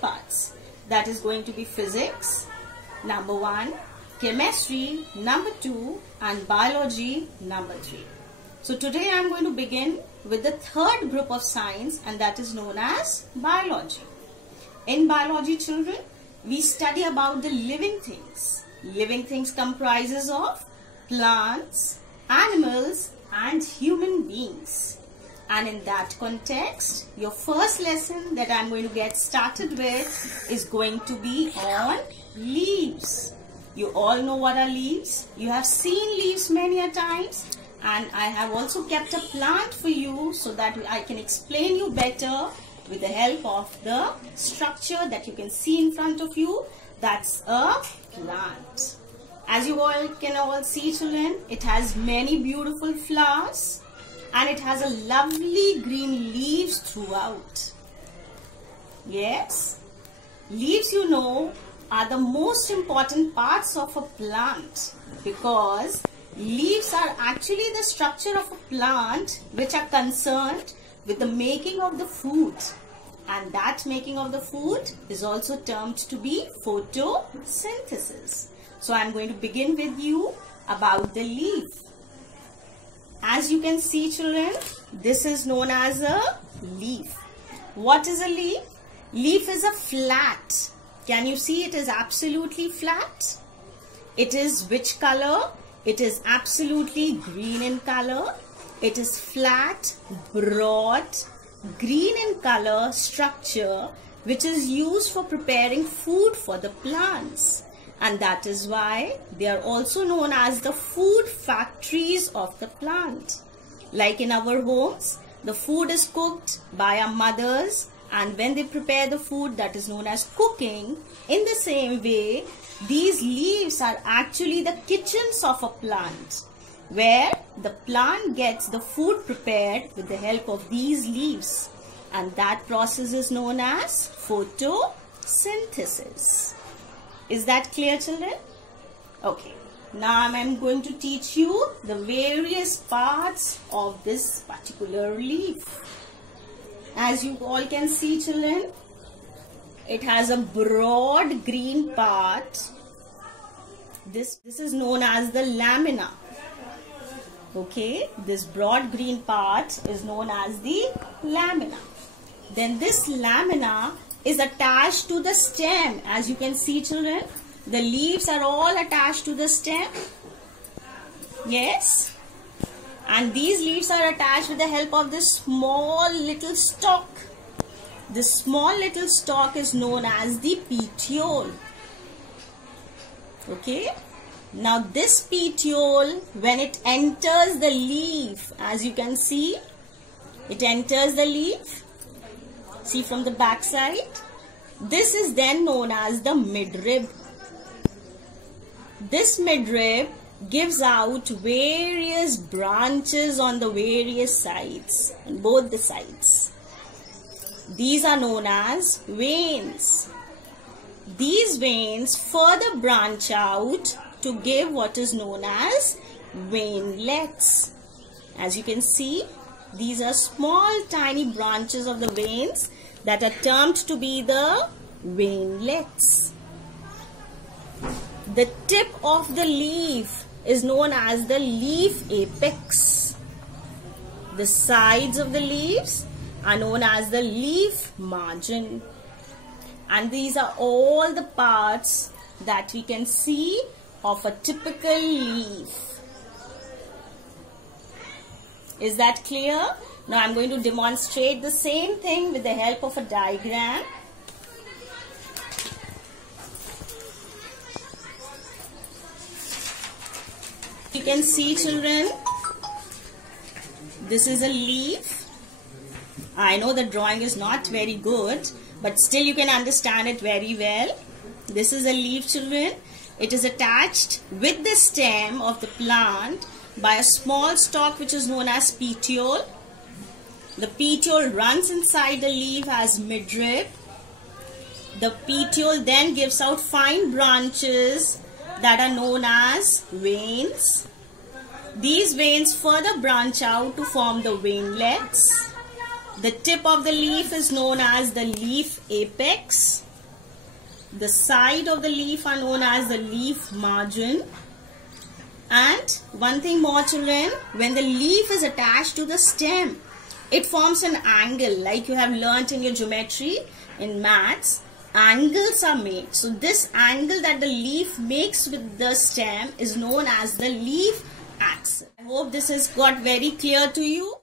parts. That is going to be physics, number 1, chemistry, number 2, and biology, number 3. So today I am going to begin with the third group of science, and that is known as biology. In biology, children, we study about the living things. Living things comprises of plants, animals, and human beings. And in that context, your first lesson that I am going to get started with is going to be on leaves. You all know what are leaves. You have seen leaves many a times, and I have also kept a plant for you so that I can explain you better with the help of the structure that you can see in front of you. That's a plant. As you all can all see, children, it has many beautiful flowers and it has a lovely green leaves throughout. Yes, leaves, you know, are the most important parts of a plant, because leaves are actually the structure of a plant which are concerned with the making of the food, and that making of the food is also termed to be photosynthesis. So I am going to begin with you about the leaf. As you can see, children, this is known as a leaf. What is a leaf? Leaf is a flat. Can you see it is absolutely flat? It is which color? It is absolutely green in color. It is flat, broad, green in color structure which is used for preparing food for the plants. And that is why they are also known as the food factories of the plant. Like in our homes, the food is cooked by our mothers, and when they prepare the food, that is known as cooking. In the same way, these leaves are actually the kitchens of a plant, where the plant gets the food prepared with the help of these leaves, and that process is known as photosynthesis. Is that clear, children? Okay. Now I am going to teach you the various parts of this particular leaf. As you all can see, children, it has a broad green part. This is known as the lamina. Okay, this broad green part is known as the lamina. Then this lamina is attached to the stem. As you can see, children, the leaves are all attached to the stem. Yes. And these leaves are attached with the help of this small little stalk. This small little stalk is known as the petiole. Okay. Now this petiole, when it enters the leaf, as you can see, it enters the leaf. See from the back side. This is then known as the midrib. This midrib gives out various branches on the various sides, on both the sides. These are known as veins. These veins further branch out to give what is known as veinlets. As you can see, these are small tiny branches of the veins that are termed to be the veinlets. The tip of the leaf is known as the leaf apex. The sides of the leaves are known as the leaf margin. And these are all the parts that we can see of a typical leaf. Is that clear? Now I am going to demonstrate the same thing with the help of a diagram. You can see, children, this is a leaf. I know the drawing is not very good, but still you can understand it very well. This is a leaf, children. It is attached with the stem of the plant by a small stalk which is known as petiole. The petiole runs inside the leaf as midrib. The petiole then gives out fine branches that are known as veins. These veins further branch out to form the veinlets. The tip of the leaf is known as the leaf apex. The side of the leaf are known as the leaf margin. And one thing more, children, when the leaf is attached to the stem, it forms an angle, like you have learnt in your geometry in maths. Angles are made. So this angle that the leaf makes with the stem is known as the leaf axis. I hope this has got very clear to you.